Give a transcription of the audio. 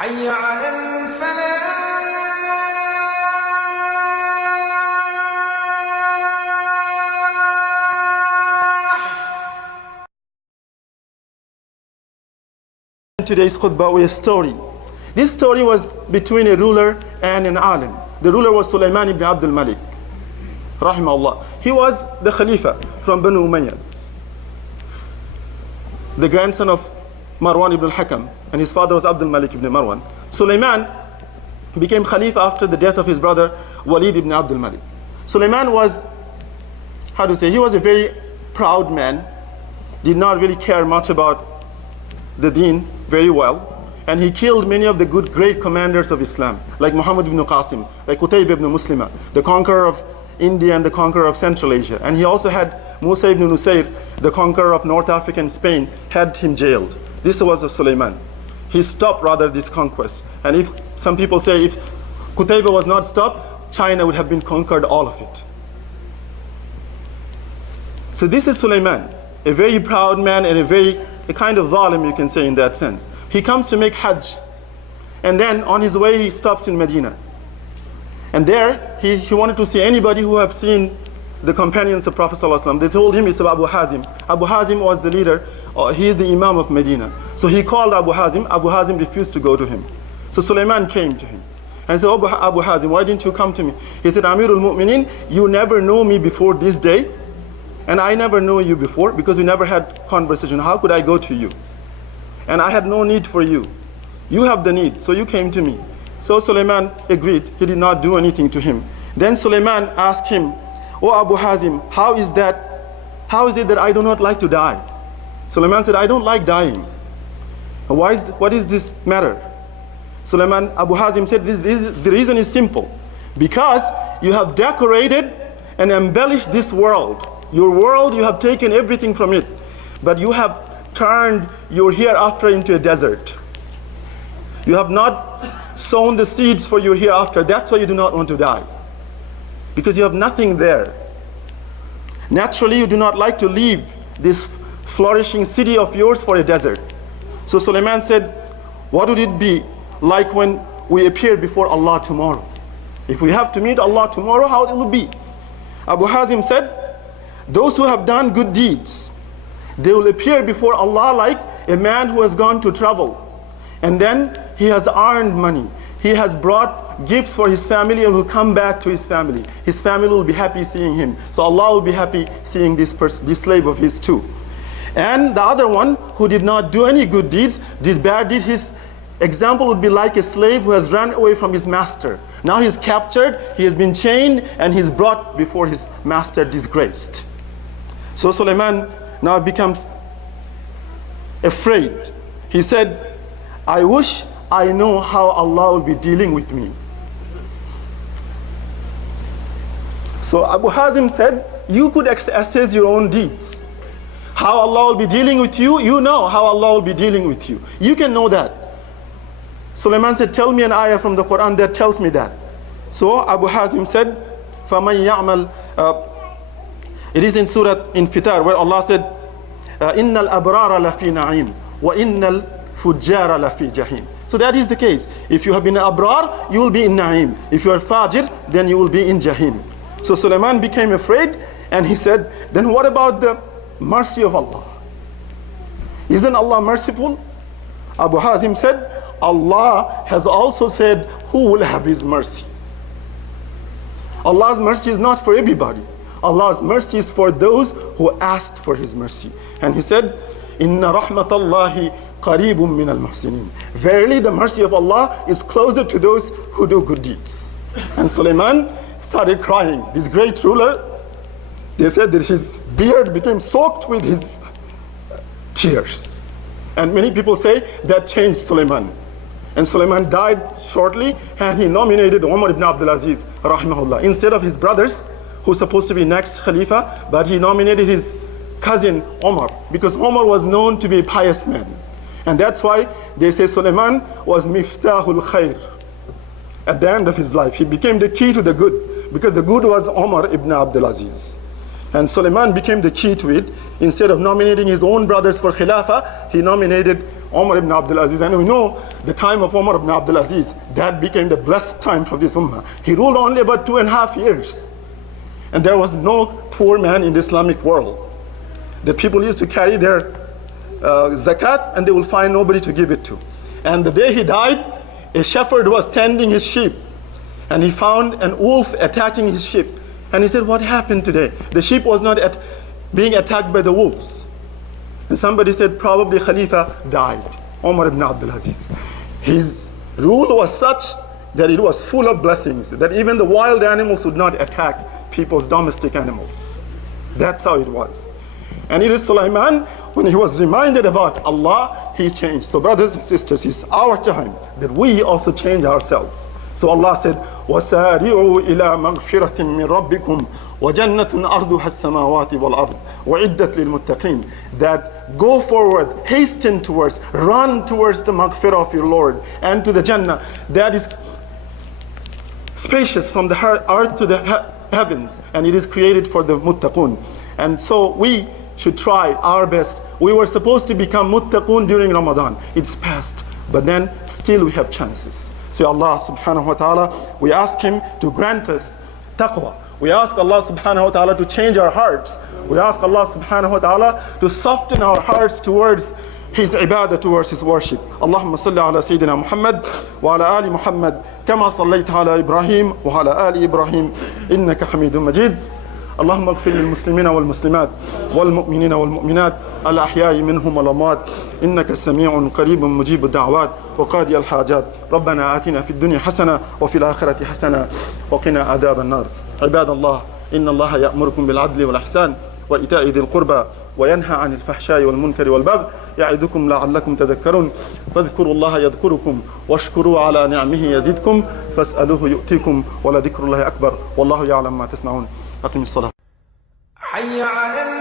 حي على الفلاح. Today's khutbah with a story. This story was between a ruler and an alim. The ruler was Sulayman ibn al-Malik, rahimahullah. He was the Khalifah from Banu Umayyid, the grandson of Marwan ibn al-Hakam, and his father was al-Malik ibn Marwan. Sulayman became Khalifah after the death of his brother Walid ibn al-Malik. Sulayman was, he was a very proud man, did not really care much about the deen very well, and he killed many of the great commanders of Islam, like Muhammad ibn Qasim, like Qutayb ibn Muslima, the conqueror of India and the conqueror of Central Asia. And he also had Musa ibn Nusayr, the conqueror of North Africa and Spain, had him jailed. This was Sulayman. He stopped rather this conquest. And if some people say if Qutayba was not stopped, China would have been conquered, all of it. So this is Sulayman, a very proud man and a kind of zalim, you can say, in that sense. He comes to make Hajj, and then on his way he stops in Medina. And there he wanted to see anybody who have seen the companions of Prophet Sall-Allahu. They told him it's Abu Hazim. Abu Hazim was the leader, he is the Imam of Medina. So he called Abu Hazim. Abu Hazim refused to go to him. So Sulayman came to him and said, Abu Hazim, why didn't you come to me? He said, Amirul Mu'minin, you never know me before this day, and I never knew you before because we never had conversation. How could I go to you? And I had no need for you. You have the need, so you came to me. So Sulayman agreed. He did not do anything to him. Then Sulayman asked him, Oh Abu Hazim, how is it that I do not like to die? Sulayman said, I don't like dying. What is this matter? Abu Hazim said, the reason is simple. Because you have decorated and embellished this world. Your world, you have taken everything from it, but you have turned your hereafter into a desert. You have not sown the seeds for your hereafter. That's why you do not want to die, because you have nothing there. Naturally, you do not like to leave this flourishing city of yours for a desert. So Sulayman said, what would it be like when we appear before Allah tomorrow? If we have to meet Allah tomorrow, how it will be? Abu Hazim said, those who have done good deeds, they will appear before Allah like a man who has gone to travel, and then he has earned money. He has brought gifts for his family and will come back to his family. His family will be happy seeing him. So Allah will be happy seeing this slave of his too. And the other one who did not do any good deeds, did bad deeds, his example would be like a slave who has run away from his master. Now he's captured, he has been chained, and he's brought before his master disgraced. So Sulayman now becomes afraid. He said, I wish I know how Allah will be dealing with me. So Abu Hazim said, you could assess your own deeds. How Allah will be dealing with you, you know how Allah will be dealing with you. You can know that. Sulayman said, tell me an ayah from the Quran that tells me that. So Abu Hazim said, فَمَنْ يَعْمَلْ it is in Surah Infitar where Allah said, إِنَّ الْأَبْرَارَ لَفِي نَعِيمٍ وَإِنَّ الْفُجَّارَ لَفِي جَحِيمٍ. So that is the case. If you have been an abrar, you will be in na'im. If you are fajir, then you will be in jahim. So Sulayman became afraid, and he said, then what about the mercy of Allah? Isn't Allah merciful? Abu Hazim said, Allah has also said, who will have his mercy? Allah's mercy is not for everybody. Allah's mercy is for those who asked for his mercy. And he said, Inna rahmatallahi qareebun min al-muhsinin. Verily the mercy of Allah is closer to those who do good deeds. And Sulayman started crying. This great ruler, they said that his beard became soaked with his tears. And many people say that changed Sulayman. And Sulayman died shortly, and he nominated Umar ibn Abdul Aziz, rahimahullah, instead of his brothers, who's supposed to be next Khalifah, but he nominated his cousin Umar, because Umar was known to be a pious man. And that's why they say Sulayman was miftahul khair. At the end of his life, he became the key to the good, because the good was Umar ibn Abdul Aziz. And Sulayman became the key to it. Instead of nominating his own brothers for Khilafah, he nominated Umar ibn Abdul Aziz, and we know the time of Umar ibn Abdul Aziz, that became the blessed time for this ummah. He ruled only about 2.5 years. And there was no poor man in the Islamic world. The people used to carry their zakat and they will find nobody to give it to. And the day he died, a shepherd was tending his sheep. And he found an wolf attacking his sheep. And he said, what happened today? The sheep was not being attacked by the wolves. And somebody said, probably Khalifah died, Umar ibn Abdul Aziz. His rule was such that it was full of blessings, that even the wild animals would not attack people's domestic animals. That's how it was. And it is Sulayman, when he was reminded about Allah, he changed. So brothers and sisters, it's our time that we also change ourselves. So Allah said, وَسَارِعُوا إِلَى مَغْفِرَةٍ مِّن رَبِّكُمْ وَجَنَّةٌ أَرْضُهَا السَّمَاوَاتِ وَالْأَرْضِ وَعِدَّةٌ لِلْمُتَّقِينَ. That go forward, hasten towards, run towards the maghfirah of your Lord and to the Jannah that is spacious from the earth to the heavens, and it is created for the muttaqun. And so we should try our best. We were supposed to become muttaqun during Ramadan. It's past, but then still we have chances. So Allah subhanahu wa ta'ala, we ask Him to grant us taqwa. We ask Allah subhanahu wa ta'ala to change our hearts. We ask Allah subhanahu wa ta'ala to soften our hearts towards His ibadah, towards His worship. Allahumma salli ala Sayyidina Muhammad wa ala ali Muhammad kama sallaita ala Ibrahim wa ala ali Ibrahim innaka Hamidun Majid. اللهم اغفر للمسلمين والمسلمات والمؤمنين والمؤمنات الأحياء منهم والأموات إنك سميع قريب مجيب الدعوات وقاضي الحاجات ربنا آتنا في الدنيا حسنة وفي الآخرة حسنة وقنا عذاب النار عباد الله إن الله يأمركم بالعدل والإحسان وإيتاء ذي القربى وينهى عن الفحشاء والمنكر والبغي يعظكم لعلكم تذكرون فاذكروا الله يذكركم واشكروا على نعمه يزدكم فاسألوه يؤتيكم ولذكر الله أكبر والله يعلم ما تصنعون أقم الصلاة. حي على